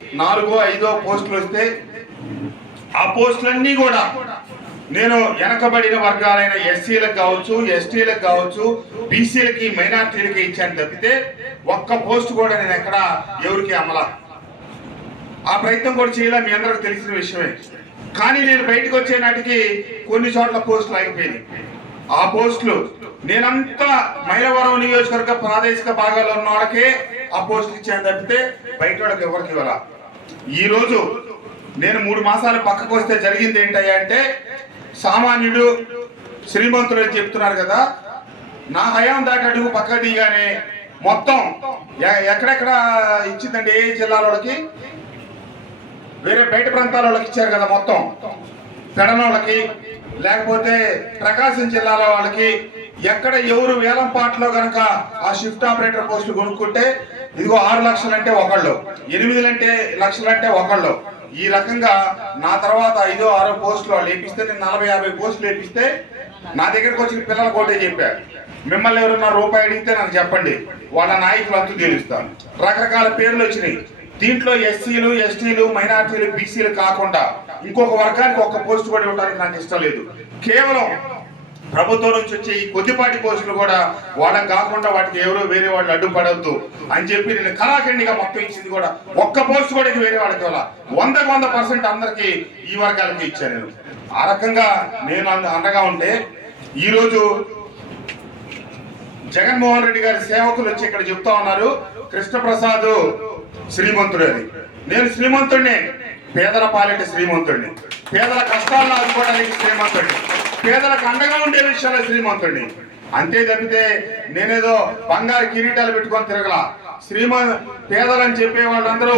నాలుగో ఐదో పోస్టులు వస్తే ఆ పోస్టులన్నీ కూడా నేను వెనకబడిన వర్గాలైన ఎస్సీలకు కావచ్చు ఎస్టీలకు కావచ్చు బీసీలకి మైనార్టీలకి ఇచ్చాను తప్పితే ఒక్క పోస్ట్ కూడా నేను ఎక్కడ ఎవరికి అమలా. ఆ ప్రయత్నం కూడా చేయాలి? మీ అందరికి తెలిసిన విషయమే. కానీ నేను బయటకు వచ్చే నాటికి కొన్ని చోట్ల పోస్టులు ఆగిపోయినాయి. ఆ పోస్టులు నేనంతా మైలవరం నియోజకవర్గ ప్రాదేశిక భాగాల్లో ఉన్న వాళ్ళకే ఆ పోస్టులు ఇచ్చాను తప్పితే బయట వాళ్ళకి ఎవరికి ఇవ్వాల? ఈ రోజు నేను మూడు మాసాలు పక్కకు వస్తే జరిగింది ఏంటయ్యా అంటే సామాన్యుడు శ్రీమంతుడు అని చెప్తున్నారు కదా. నా హయాం దాటి అడుగు పక్క దిగానే మొత్తం ఎ- ఎక్కడెక్కడ ఇచ్చిందండి? ఏ జిల్లాల వాళ్ళకి? వేరే బయట ప్రాంతాల వాళ్ళకి ఇచ్చారు కదా మొత్తం. పెడన వాళ్ళకి లేకపోతే ప్రకాశం జిల్లాల వాళ్ళకి ఎక్కడ ఎవరు వేలం పాటలో గనక ఆ షిఫ్ట్ ఆపరేటర్ పోస్టులు కొనుక్కుంటే ఇదిగో ఆరు లక్షలు అంటే ఒకళ్ళు ఎనిమిది అంటే లక్షలు అంటే ఒకళ్ళు. ఈ రకంగా నా తర్వాత ఐదో ఆరో పోస్టులు వాళ్ళు వేపిస్తే నేను నలభై యాభై పోస్టులు వేపిస్తే నా దగ్గరకు వచ్చిన పిల్లలు కోటే చెప్పారు మిమ్మల్ని ఎవరన్నా రూపాయి అడిగితే నాకు చెప్పండి వాళ్ళ నాయకులు అంతు తెలుస్తాను రకరకాల పేర్లు వచ్చినాయి. దీంట్లో ఎస్సీలు ఎస్టీలు మైనార్టీలు బీసీలు కాకుండా ఇంకొక వర్గానికి ఒక్క పోస్ట్ కూడా ఇవ్వడానికి నాకు ఇష్టం లేదు. కేవలం ప్రభుత్వం నుంచి వచ్చే ఈ కొద్దిపాటి పోస్టులు కూడా వాళ్ళకి కాకుండా వాటికి ఎవరో వేరే వాళ్ళు అడ్డుపడద్దు అని చెప్పి నేను కళాఖండిగా మొత్తం ఇచ్చింది కూడా. ఒక్క పోస్ట్ కూడా ఇది వేరే వాళ్ళకి వల్ల వందకు వంద పర్సెంట్ అందరికి ఈ వర్గాలకి ఇచ్చాను నేను. ఆ రకంగా నేను అంద- అండగా ఉంటే ఈరోజు జగన్మోహన్ రెడ్డి గారి సేవకులు వచ్చి ఇక్కడ చెప్తా ఉన్నారు కృష్ణప్రసాద్ శ్రీమంతుడు అని నేను శ్రీమంతుడిని పేదల పాలిట శ్రీమంతుడిని. పేదల కష్టాలను ఆదుకోవడానికి శ్రీమంతుడిని. పేదలకు అండగా ఉండే విషయాలు శ్రీమంతుడిని. అంతే తప్పితే నేనేదో బంగారు కిరీటాలు పెట్టుకొని తిరగల. శ్రీమ పేదలని చెప్పే వాళ్ళందరూ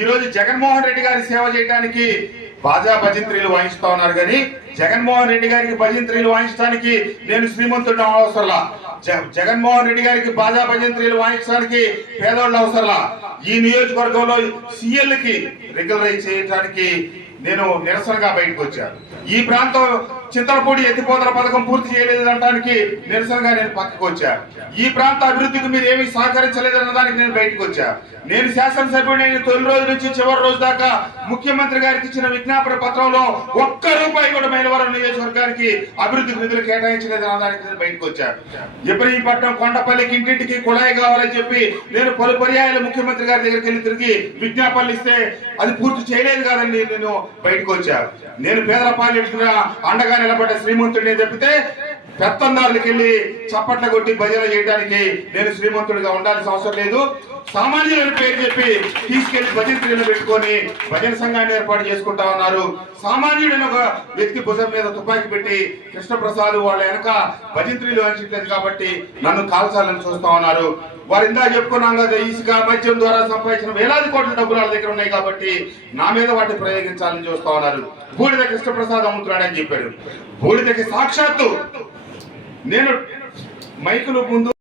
ఈరోజు జగన్మోహన్ రెడ్డి గారి సేవ చేయడానికి బాజా భజంత్రీలు వాయిస్తా ఉన్నారు కానీ జగన్మోహన్ రెడ్డి గారికి భజంత్రీలు వాయించడానికి నేను శ్రీమంతుడు అవసరంలా. జగన్మోహన్ రెడ్డి గారికి బాజా భజంత్రీలు వాయించడానికి పేదోళ్ళు అవసరంలా. ఈ నియోజకవర్గంలో సీఎల్కి రెగ్యులరైజ్ చేయడానికి నేను నిరసనగా బయటకు వచ్చాను. ఈ ప్రాంతం చింతలపూడి ఎత్తిపోతల పథకం పూర్తి చేయలేదు అనడానికి నిరసనగా నేను పక్కకు వచ్చా. ఈ ప్రాంత అభివృద్ధికి మీరు ఏమీ సహకరించలేదన్న దానికి నేను బయటకు వచ్చా. నేను శాసనసభ్యుడైన తొలి రోజు నుంచి చివరి రోజు దాకా ముఖ్యమంత్రి గారికి ఇచ్చిన విజ్ఞాపన పత్రంలో ఒక్క రూపాయి కూడా మైలవరం నియోజకవర్గానికి అభివృద్ధి నిధులు కేటాయించలేదు అన్నదానికి నేను బయటకు వచ్చా. ఇబ్రహీంపట్నం కొండపల్లికి ఇంటింటికి కుళాయి కావాలని చెప్పి నేను పలు పర్యాయాలు ముఖ్యమంత్రి గారి దగ్గరికి వెళ్ళి తిరిగి విజ్ఞాపనలు ఇస్తే అది పూర్తి చేయలేదు కాదని నేను బయటకు వచ్చా. నేను పేదల పాలిటిన అండగా నిలబడ్డ శ్రీమంతుడిని చెప్తే పెత్తన్నారులకి వెళ్ళి చప్పట్ల కొట్టి భజన చేయడానికి నేను శ్రీమంతుడిగా ఉండాల్సిన అవసరం లేదు. సామాన్యులను పేరు చెప్పి తీసుకెళ్ళి భజన పెట్టుకొని భజన సంఘాన్ని ఏర్పాటు చేసుకుంటా ఉన్నారు. సామాన్యుడైన ఒక వ్యక్తి భుజం మీద తుపాకీ పెట్టి కృష్ణప్రసాద్ వాళ్ళ వెనక భజంత్రీలు అంచట్లేదు కాబట్టి నన్ను కాల్చాలని చూస్తా ఉన్నారు. వారు ఇందా చెప్పుకున్నాం కదా ఇసుక మద్యం ద్వారా సంపాదించిన వేలాది కోట్ల డబ్బులు వాళ్ళ దగ్గర ఉన్నాయి కాబట్టి నా మీద వాటిని ప్రయోగించాలని చూస్తా ఉన్నారు. బూడిద కృష్ణప్రసాద్ అమ్ముతున్నాడని చెప్పారు బూడిదకి సాక్షాత్తు నేను మైకులు ముందు